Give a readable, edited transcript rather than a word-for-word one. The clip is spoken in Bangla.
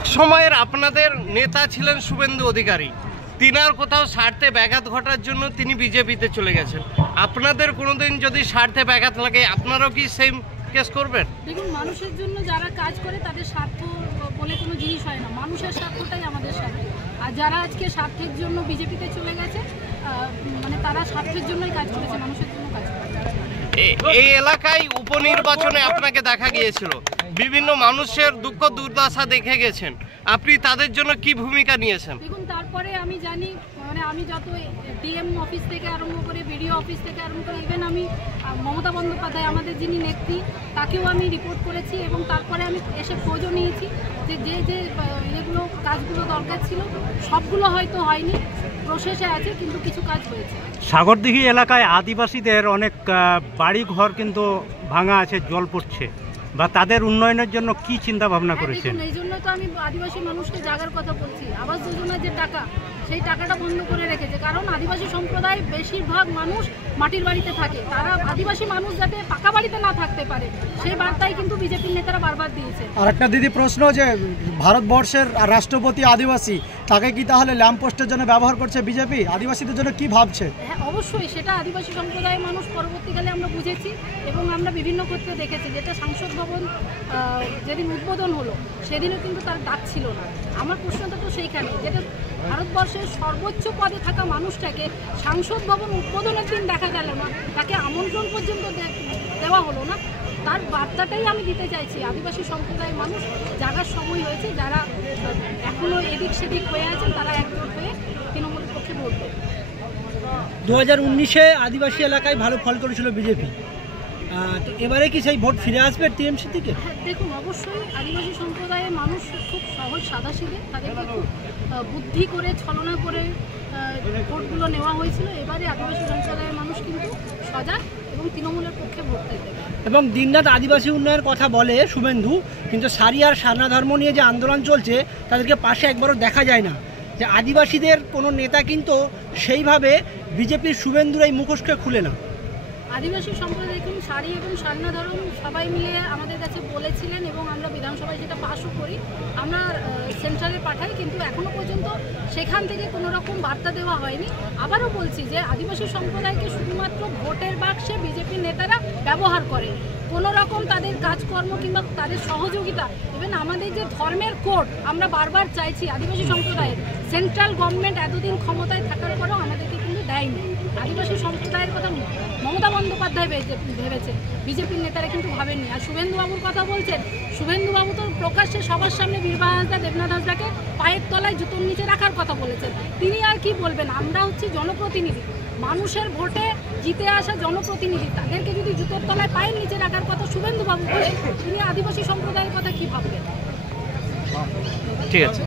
এক সময়ের আপনাদের নেতা ছিলেন শুভেন্দু অধিকারী, তিনার কোথাও স্বার্থে ব্যাঘাত ঘটার জন্য তিনি বিজেপিতে চলে গেছেন। আপনাদের কোনোদিন যদি স্বার্থে ব্যাঘাত লাগে আপনারাও কি সেম কেস করবেন? দেখুন, মানুষের জন্য যারা কাজ করে তাদের স্বার্থ বলে কোনো জিনিস হয় না, মানুষের স্বার্থটাই আমাদের স্বার্থ। আর যারা আজকে স্বার্থের জন্য বিজেপিতে চলে গেছে, মানে তারা স্বার্থের জন্যই কাজ করেছে, মানুষের জন্য কাজ করেছে। এই এলাকায় উপনির্বাচনে আপনাকে দেখা গিয়েছিল, বিভিন্ন মানুষের দুঃখ দুর্দশা দেখে গেছেন, আপনি তাদের জন্য কি ভূমিকা নিয়েছেন? দেখুন, তারপরে আমি জানি, মানে আমি যত ডিএম অফিস থেকে আরম্ভ করে বিডিও অফিস থেকে আরম্ভ করে ইভেন আমি মমতা বন্দ্যোপাধ্যায় আমাদের যিনি নেত্রী তাকেও আমি রিপোর্ট করেছি, এবং তারপরে আমি এসে খোঁজও নিয়েছি যে যে যে এগুলো কাজগুলো দরকার ছিল সবগুলো হয়তো হয়নি, প্রসেসে আছে, কিন্তু কিছু কাজ হয়েছে। সাগরদিঘি এলাকায় আদিবাসীদের অনেক বাড়ি ঘর কিন্তু ভাঙা আছে, জল পড়ছে, বা তাদের উন্নয়নের জন্য কি চিন্তা ভাবনা করেছেন? এই জন্য তো আমি আদিবাসী মানুষকে জাগার কথা বলছি। আবাস যোজনার যে টাকা, সেই টাকাটা বন্ধ করে রেখেছে, কারণ আদিবাসী সম্প্রদায় বেশিরভাগ মানুষ মাটির বাড়িতে থাকে, তারা আদিবাসী মানুষ যাতে পাকা বাড়িতে না থাকতে পারে সেই বার্তাই কিন্তু বিজেপির নেতারা বারবার দিয়েছে। আর একটা দিদি প্রশ্ন, যে ভারতবর্ষের রাষ্ট্রপতি আদিবাসী, তাকে কি তাহলে ল্যাম্পপোস্টের জন্য ব্যবহার করছে বিজেপি? আদিবাসীদের জন্য কি ভাবছে? হ্যাঁ, অবশ্যই সেটা আদিবাসী সম্প্রদায়ের মানুষ পরবর্তীকালে আমরা বুঝেছি, এবং আমরা বিভিন্ন ক্ষেত্রে দেখেছি। যেটা সংসদ ভবন যেদিন উদ্বোধন হলো সেদিনও কিন্তু তার ডাক ছিল না। আমার প্রশ্নটা তো সেইখানে, যেটা ভারতবর্ষের সর্বোচ্চ পদে থাকা মানুষটাকে সংসদ ভবন উদ্বোধনের দিন দেখা গেল না, তাকে আমন্ত্রণ পর্যন্ত দেওয়া হলো না। তার বার্তাটাই আমি দিতে চাইছি, আদিবাসী সম্প্রদায়ের মানুষ জাগার সময় হয়েছে, যারা এখনও এদিক সেদিক হয়ে আছেন তারা একজোট হয়ে তৃণমূলের পক্ষে ভোট দেবে। 2019-এ আদিবাসী এলাকায় ভালো ফল করেছিল বিজেপি, তো এবারে কি সেই ভোট ফিরে আসবে টিএমসি থেকে? দেখুন, অবশ্যই আদিবাসী সম্প্রদায়ের মানুষ খুব সহজ সাদাসিধে, তাদেরকে খুব বুদ্ধি করে ছলনা করে ভোটগুলো নেওয়া হয়েছিল। এবারে আদিবাসী সম্প্রদায়ের মানুষ কিন্তু সজাগ এবং তৃণমূলের পক্ষে ভোট দেবে। এবং দিনরাত আদিবাসী উন্নয়নের কথা বলে শুভেন্দু, কিন্তু সারি আর সারনা ধর্ম নিয়ে যে আন্দোলন চলছে তাদেরকে পাশে একবারও দেখা যায় না। যে আদিবাসীদের কোনো নেতা কিন্তু সেইভাবে বিজেপির শুভেন্দুর এই মুখোশকে খুলে না। আদিবাসী সম্প্রদায় দেখুন, সারি এবং সারনা ধর্ম সবাই মিলে আমাদের কাছে বলেছিলেন, এবং আমরা বিধানসভায় যেটা পাশও করি, আমরা সেন্ট্রালে পাঠাই, কিন্তু এখনও পর্যন্ত সেখান থেকে কোনো রকম বার্তা দেওয়া হয়নি। আবারও বলছি যে আদিবাসী সম্প্রদায়কে শুধুমাত্র ভোটের বাক্সে বিজেপির নেতারা ব্যবহার করে, কোনো রকম তাদের কাজকর্ম কিংবা তাদের সহযোগিতা, ইভেন আমাদের যে ধর্মের কোড আমরা বারবার চাইছি আদিবাসী সম্প্রদায়ের, সেন্ট্রাল গভর্নমেন্ট এতদিন ক্ষমতায় থাকার পরেও আমাদেরকে কিন্তু দেয়নি। আদিবাসী সম্প্রদায়ের কথা মমতা বন্দ্যোপাধ্যায় ভেবেছেন, বিজেপির নেতারা কিন্তু ভাবেননি। আর শুভেন্দুবাবুর কথা বলছেন, শুভেন্দুবাবু তো প্রকাশ্যে সবার সামনে বীরবাহা হাঁসদা, দেবনাথ হাঁসদাকে পায়ের তলায় জুতোর নিচে রাখার কথা বলেছেন। তিনি আর কি বলবেন? আমরা হচ্ছি জনপ্রতিনিধি, মানুষের ভোটে জিতে আসা জনপ্রতিনিধি, তাদেরকে যদি জুতোর তলায় পায়ের নিচে রাখার কথা শুভেন্দুবাবু বলে, তিনি আদিবাসী সম্প্রদায়ের কথা কি ভাববেন? ঠিক আছে।